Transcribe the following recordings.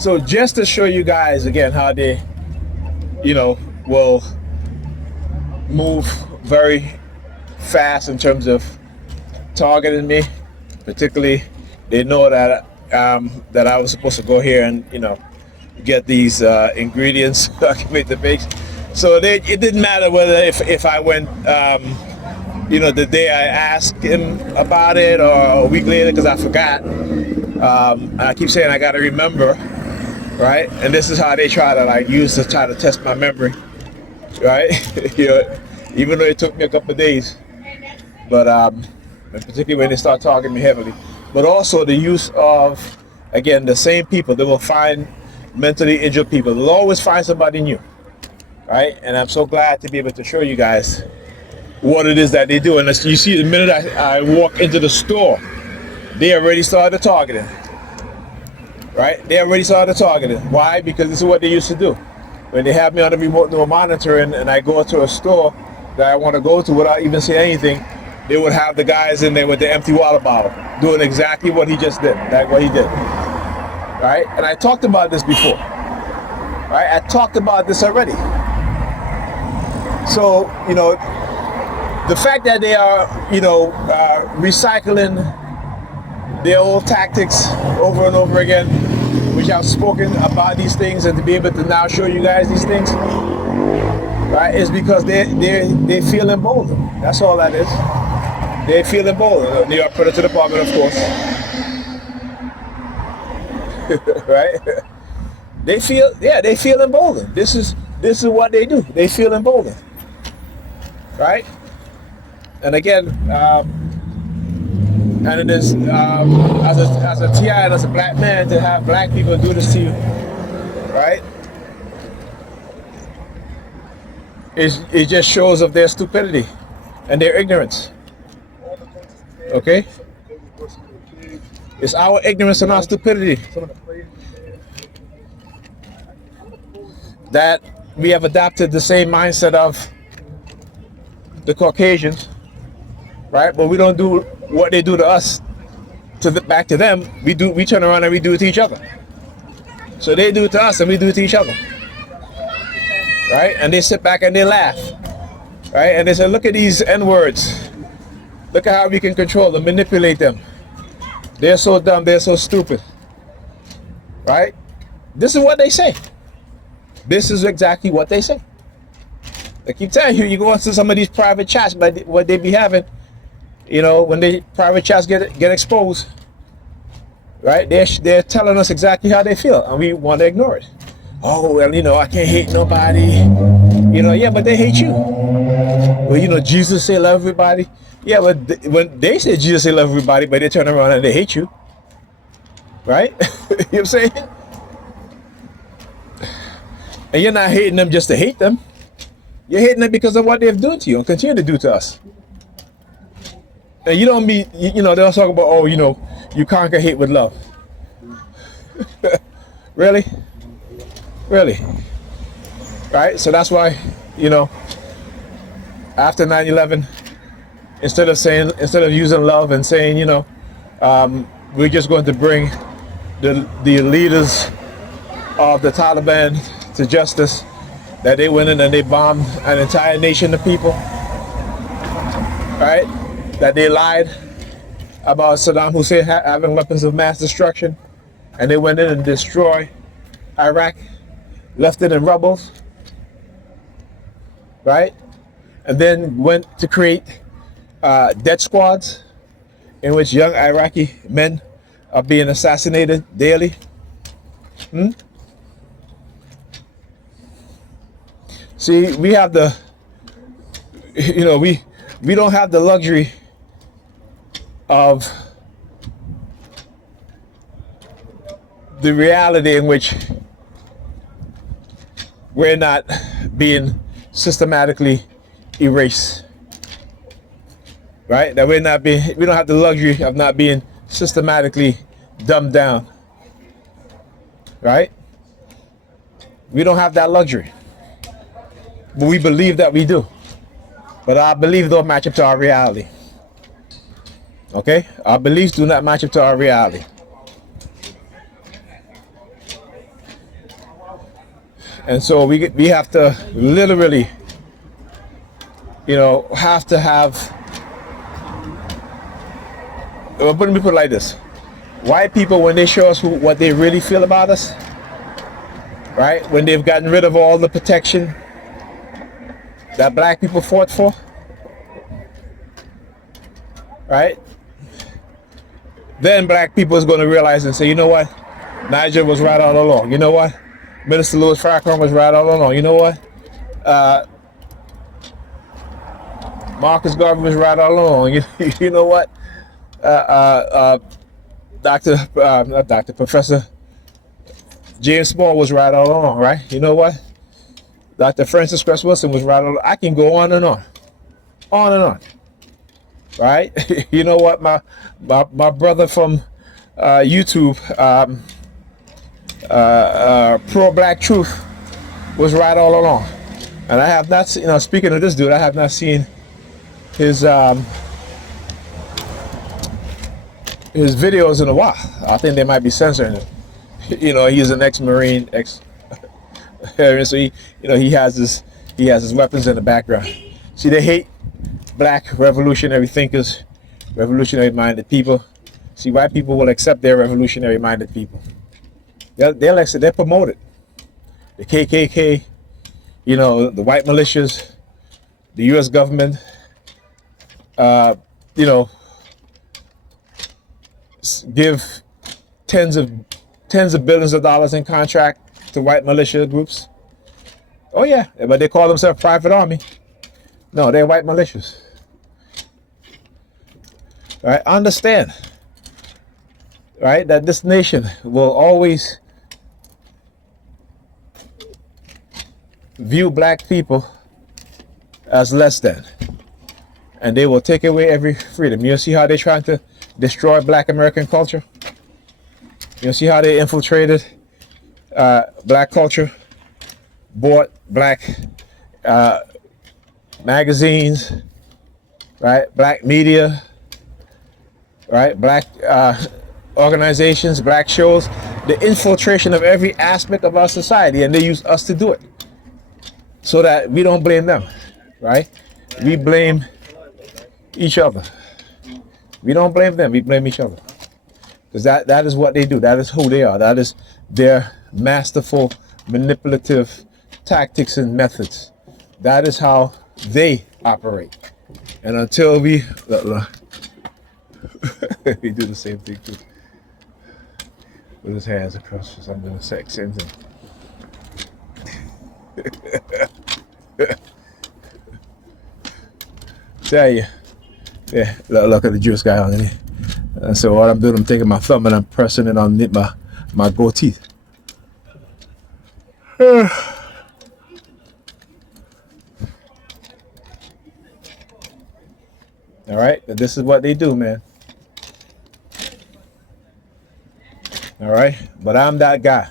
So just to show you guys again how they, will move very fast in terms of targeting me. Particularly, they know that that I was supposed to go here and get these ingredients I can make the bakes. So it didn't matter whether if I went the day I asked him about it or a week later because I forgot. I keep saying I got to remember, right? And this is how they try to use to try to test my memory, right? Even though it took me a couple of days, but and particularly when they start targeting me heavily. But also the use of, again, the same people. They will find mentally injured people. They'll always find somebody new, right? And I'm so glad to be able to show you guys what it is that they do. And as you see, the minute I walk into the store, they already started targeting, right? They already started targeting. Why? Because this is what they used to do. When they have me on the remote monitoring and I go to a store that I want to go to without even saying anything, they would have the guys in there with the empty water bottle doing exactly what he just did, like what he did, right? And I talked about this before, right? I talked about this already. So, the fact that they are, recycling their old tactics over and over again, which I've spoken about these things, and to be able to now show you guys these things, right, is because they feel emboldened. That's all that is. They feel emboldened. They are predator department, of course. Right? They feel emboldened. This is what they do. They feel emboldened. Right? And again, and it is as a TI and as a black man to have black people do this to you, right? It just shows of their stupidity and their ignorance. Okay? It's our ignorance and our stupidity that we have adopted the same mindset of the Caucasians, right? But we don't do what they do to us back to them. We turn around and we do it to each other. So they do it to us and we do it to each other, right? And they sit back and they laugh, right? And they say, look at these N-words. Look at how we can control them, manipulate them. They're so dumb, they're so stupid, right? This is what they say. This is exactly what they say. I keep telling you, you go into some of these private chats, but what they be having, when they private chats get exposed, right? They're telling us exactly how they feel, and we want to ignore it. Oh, well, I can't hate nobody. Yeah, but they hate you. Well, Jesus say love everybody. Yeah, but when they say Jesus say love everybody, but they turn around and they hate you, right? You know what I'm saying? And you're not hating them just to hate them. You're hating them because of what they've done to you and continue to do to us. And you don't mean, they'll talk about, you conquer hate with love. Really? Really? Right? So that's why, after 9/11, instead of using love and saying, we're just going to bring the leaders of the Taliban to justice, that they went in and they bombed an entire nation of people, right? That they lied about Saddam Hussein having weapons of mass destruction, and they went in and destroyed Iraq, left it in rubble, right? And then went to create death squads in which young Iraqi men are being assassinated daily. See, we have the, we don't have the luxury of the reality in which we're not being systematically erased, right? That we don't have the luxury of not being systematically dumbed down, right? We don't have that luxury. But we believe that we do. But our beliefs don't match up to our reality. Okay? Our beliefs do not match up to our reality. And so we have to literally, have to have. Well, let me put it like this: white people, when they show us what they really feel about us, right? When they've gotten rid of all the protection that black people fought for, right? Then black people is going to realize and say, you know what? Niger was right all along. You know what? Minister Louis Farrakhan was right all along. You know what? Marcus Garvey was right all along. You know what? Professor James Small was right all along, right? You know what? Dr. Francis Cress Wilson was right all along. I can go on and on and on. Right? You know what? My brother from YouTube, Pro Black Truth, was right all along. And I have not seen, speaking of this dude, I have not seen his videos in a while. I think they might be censoring him. He's an ex-Marine, so he has his weapons in the background. See, they hate black revolutionary thinkers, revolutionary-minded people. See, white people will accept their revolutionary-minded people. They'll accept. They're promoted. The KKK, the white militias, the U.S. government, give tens of billions of dollars in contract to white militia groups. Oh yeah, but they call themselves private army. No, they're white militias. Right? Understand, right, that this nation will always view black people as less than, and they will take away every freedom. You see how they're trying to destroy black American culture? You see how they infiltrated black culture, bought black magazines, right? Black media, right? Black organizations, black shows, the infiltration of every aspect of our society, and they use us to do it so that we don't blame them, right? We blame each other. We don't blame them, we blame each other. Because that is what they do. That is who they are. That is their masterful, manipulative tactics and methods. That is how they operate. And until we we do the same thing too. With his hands across something the same thing. Tell you. Yeah, look at the Jewish guy on it. So what I'm doing, I'm taking my thumb and I'm pressing it on my gold teeth. All right, this is what they do, man. All right, but I'm that guy.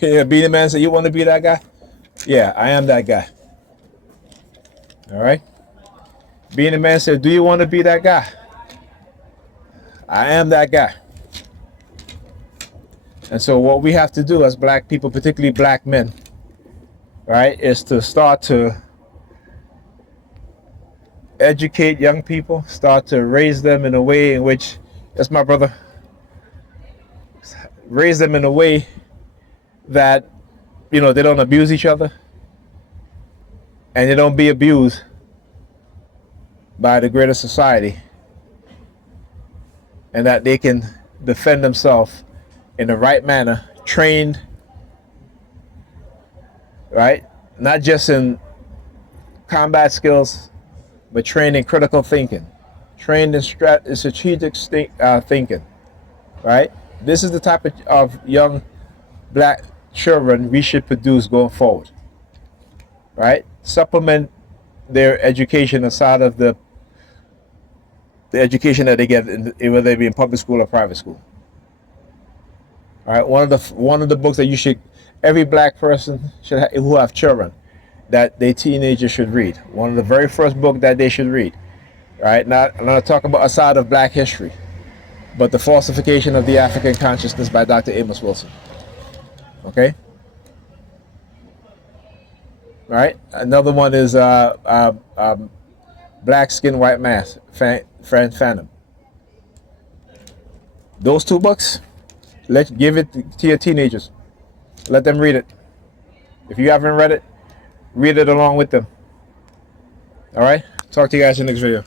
Yeah, Beanie Man said, you want to be that guy? Yeah, I am that guy. All right. Beanie Man said, do you want to be that guy? I am that guy. And so what we have to do as black people, particularly black men, right, is to start to educate young people, start to raise them in a way in which, that's my brother, raise them in a way that, they don't abuse each other and they don't be abused by the greater society, and that they can defend themselves in the right manner, trained, right? Not just in combat skills, but trained in critical thinking, trained in strategic thinking, right? This is the type of young black children we should produce going forward, right? Supplement their education aside of the education that they get, whether they be in public school or private school. All right, one of the books that every black person who have children, that their teenagers should read. One of the very first book that they should read. Right, I'm not talking about aside of black history, but The Falsification of the African Consciousness by Dr. Amos Wilson. Okay, right? Another one is Black Skin, White Mask, Fran Phantom. Those 2 books, give it to your teenagers. Let them read it. If you haven't read it, read it along with them. All right? Talk to you guys in the next video.